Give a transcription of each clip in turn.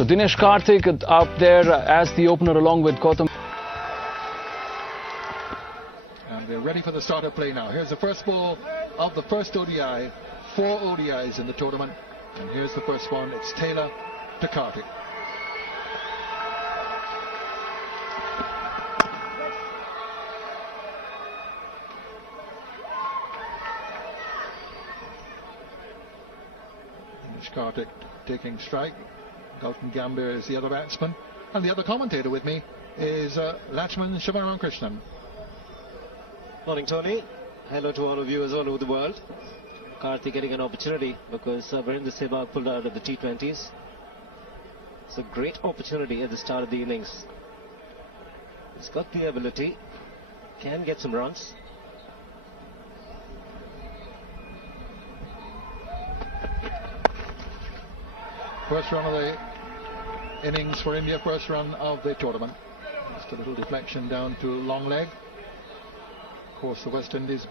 So Dinesh Karthik up there as the opener along with Gautam. And they're ready for the start of play now. Here's the first ball of the first ODI. 4 ODIs in the tournament. And here's the first one. It's Taylor to Karthik. Dinesh Karthik taking strike. Gautam Gambhir is the other batsman. And the other commentator with me is Lakshman Shivaram. Morning, Tony. Hello to all of you all over the world. Karthik getting an opportunity because Virendra Sehwag pulled out of the T20s. It's a great opportunity at the start of the innings. He's got the ability, can get some runs. First run of the innings for India, first run of the tournament. Just a little deflection down to long leg. Of course, the West Indies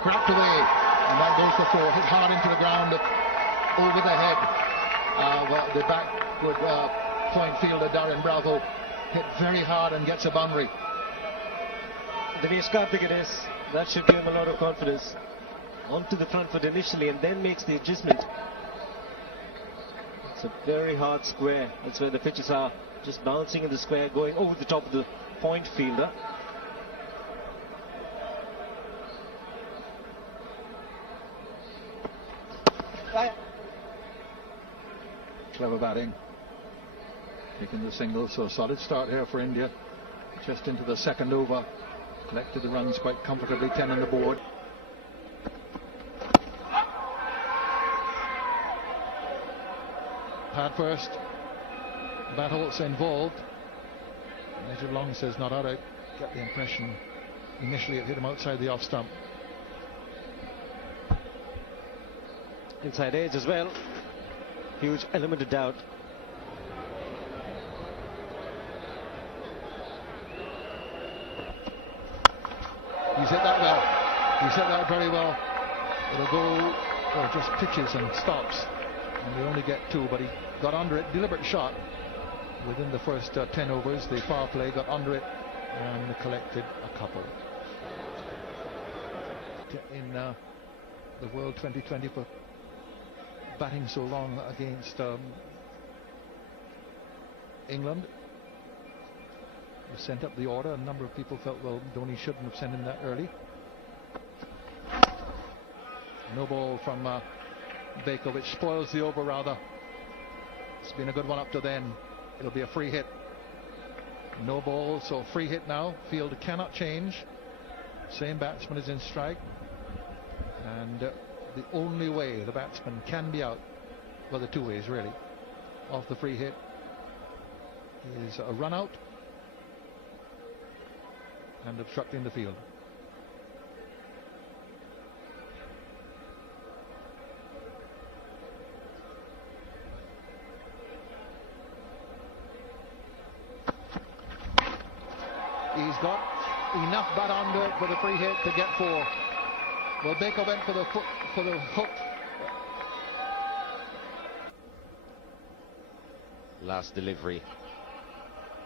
cracked away, and that goes for 4. Hit hard into the ground, over the head. The backward point fielder Darren Bravo hit very hard and gets a boundary. Dinesh Karthik it is. That should give him a lot of confidence. Onto the front foot initially and then makes the adjustment. It's a very hard square. That's where the pitches are. Just bouncing in the square, going over the top of the point fielder. Clever batting. Taking the single, so a solid start here for India. Just into the second over. Collected the runs quite comfortably, 10 on the board. Pad first. Bat also involved. Major Long says not out. Get the impression initially it hit him outside the off stump. Inside edge as well. Huge element of doubt. He's hit that well. He's hit that very well. It'll go, well, just pitches and stops. And we only get 2, but he got under it. Deliberate shot within the first 10 overs. The power play got under it and collected a couple. In the World 2020 for batting so long against England. He sent up the order. A number of people felt, well, Dhoni shouldn't have sent him that early. No ball from Baker, which spoils the over rather. It's been a good one up to then. It'll be a free hit. No ball, so free hit now. Field cannot change. Same batsman is in strike. And the only way the batsman can be out, well, the 2 ways really, off the free hit is a run out and obstructing the field. He's got enough bat under for the free hit to get 4. Well, Baker went for the hook. Last delivery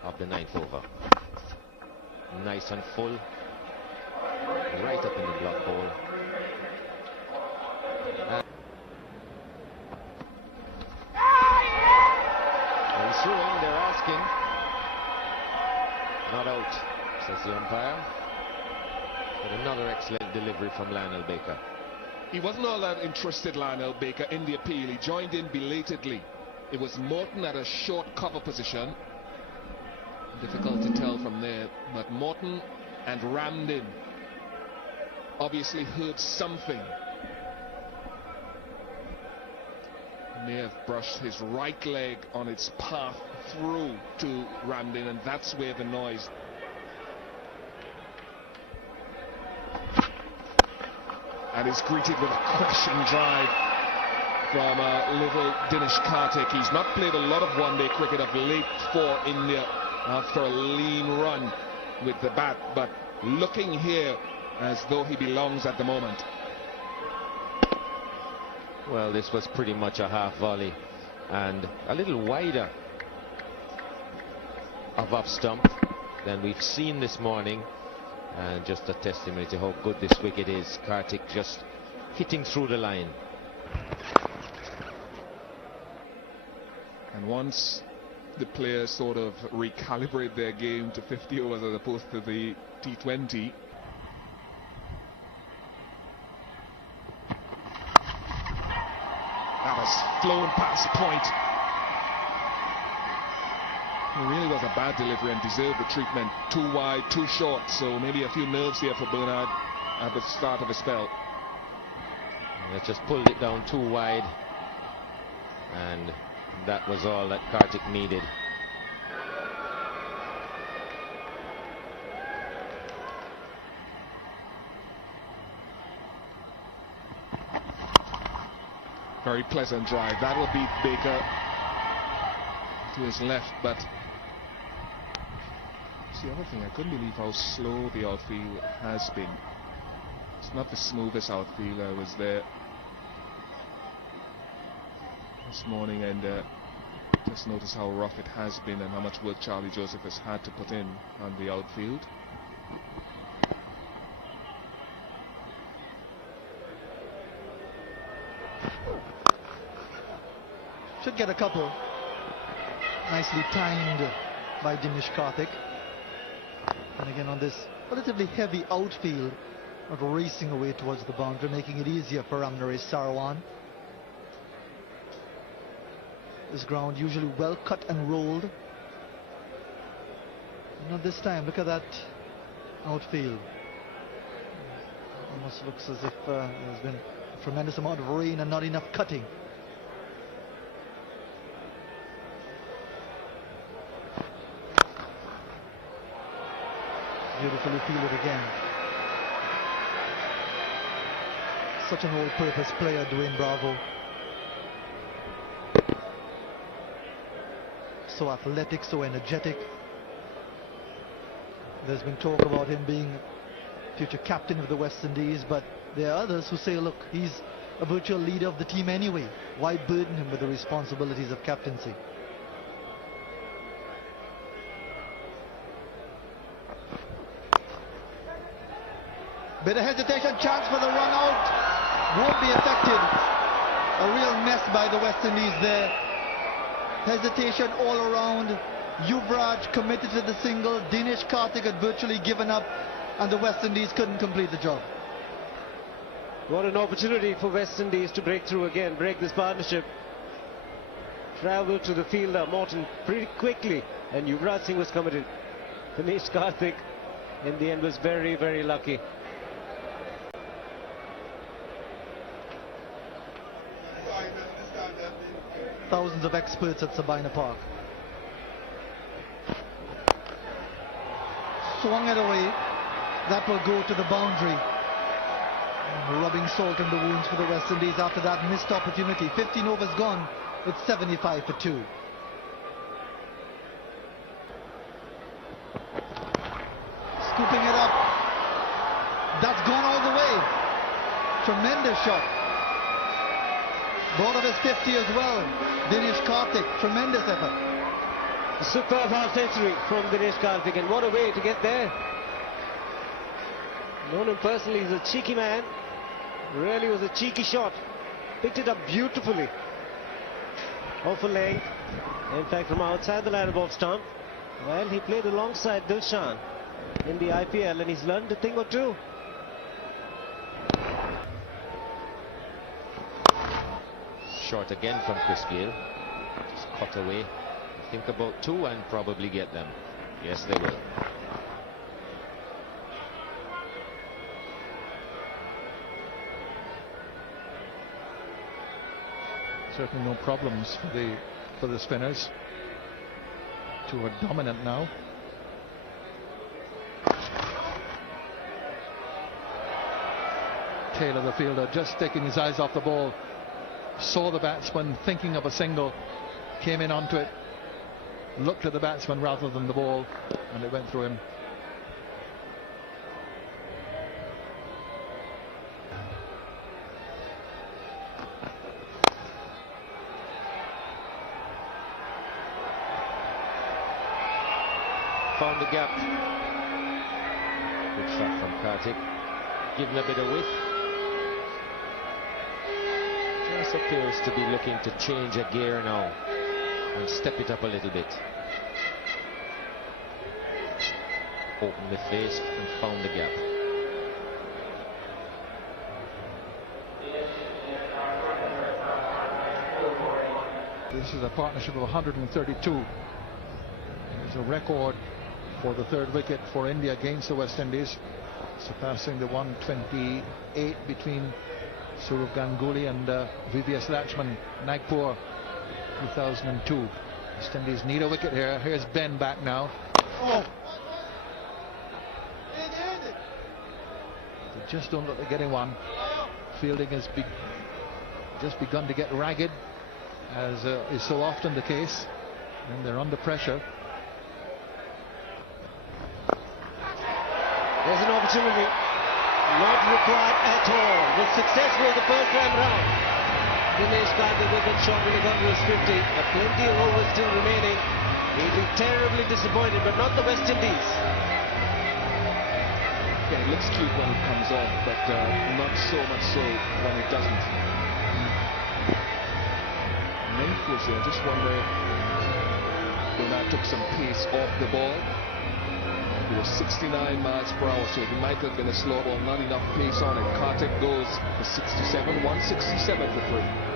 of the 9th over. Nice and full. Right up in the block hole. Ensuing, they're asking. Not out, says the umpire. But another excellent delivery from Lionel Baker. He wasn't all that interested, Lionel Baker, in the appeal. He joined in belatedly. It was Morton at a short cover position. Difficult to tell from there, but Morton and rammed in. Obviously heard something. May have brushed his right leg on its path through to Ramdin, and that's where the noise. And is greeted with a crashing drive from little Dinesh Karthik. He's not played a lot of one-day cricket of late for India after a lean run with the bat, but looking here as though he belongs at the moment. Well, this was pretty much a half volley and a little wider of off stump than we've seen this morning, and just a testimony to how good this wicket is. Karthik just hitting through the line. And once the players sort of recalibrate their game to 50 overs as opposed to the T20, that was flown past point. It really was a bad delivery and deserved the treatment. Too wide, too short, so maybe a few nerves here for Bernard at the start of a spell. They just pulled it down too wide, and that was all that Karthik needed. Very pleasant drive. That will beat Baker to his left, but it's the other thing. I couldn't believe how slow the outfield has been. It's not the smoothest outfield. I was there this morning and just noticed how rough it has been and how much work Charlie Joseph has had to put in on the outfield. Should get a couple. Nicely timed by Dinesh Karthik. And again on this relatively heavy outfield, not racing away towards the boundary, making it easier for Ramnaresh Sarawan. This ground usually well cut and rolled. Not this time. Look at that outfield. Almost looks as if there's been a tremendous amount of rain and not enough cutting. Beautifully fielded again. Such an all-purpose player, Dwayne Bravo. So athletic, so energetic. There's been talk about him being future captain of the West Indies, but there are others who say, look, he's a virtual leader of the team anyway. Why burden him with the responsibilities of captaincy? Bit of hesitation, chance for the run out. Won't be affected. A real mess by the West Indies there. Hesitation all around. Yuvraj committed to the single. Dinesh Karthik had virtually given up, and the West Indies couldn't complete the job. What an opportunity for West Indies to break through again, break this partnership. Travel to the fielder, Morton, pretty quickly, and Yuvraj Singh was committed. Dinesh Karthik, in the end, was very, very lucky. Thousands of experts at Sabina Park. Swung it away. That will go to the boundary. Rubbing salt in the wounds for the West Indies after that missed opportunity. 15 overs gone. It's 75 for 2. Scooping it up. That's gone all the way. Tremendous shot. Ball of his 50 as well. Dinesh Karthik, tremendous effort. A superb half century from Dinesh Karthik, and what a way to get there. Known him personally, he's a cheeky man. Really was a cheeky shot. Picked it up beautifully. Off a length. In fact, from outside the line of off stump. Well, he played alongside Dilshan in the IPL, and he's learned a thing or two. Short again from Chris Gayle. Just cut away. Think about 2 and probably get them. Yes, they will. Certainly no problems for the spinners. 2 are dominant now. Taylor, the fielder, just taking his eyes off the ball. Saw the batsman thinking of a single, came in onto it, looked at the batsman rather than the ball, and it went through him. found the gap. Good shot from Karthik. Giving a bit of width. Just appears to be looking to change a gear now and step it up a little bit. Opened the face and found the gap. This is a partnership of 132. It's a record for the third wicket for India against the West Indies, surpassing the 128 between Sourav Ganguly and VVS Lakshman, Nagpur 2002. West Indies need a wicket here. Here's Ben back now. Oh! They just don't look like getting one. Fielding has just begun to get ragged, as is so often the case, and they're under pressure. There's an opportunity, not required at all. Was successful the first time round. Dinesh Karthik with that shot when he got to his 50, but plenty of overs still remaining. He'll be terribly disappointed, but not the West Indies. Yeah, it looks cute when it comes off, but not so much so when it doesn't. Memphis, I just wonder if Raina took some pace off the ball. It was 69 miles per hour, so it might have been a slow ball, not enough pace on it. Karthik goes for 67, 167 for 3.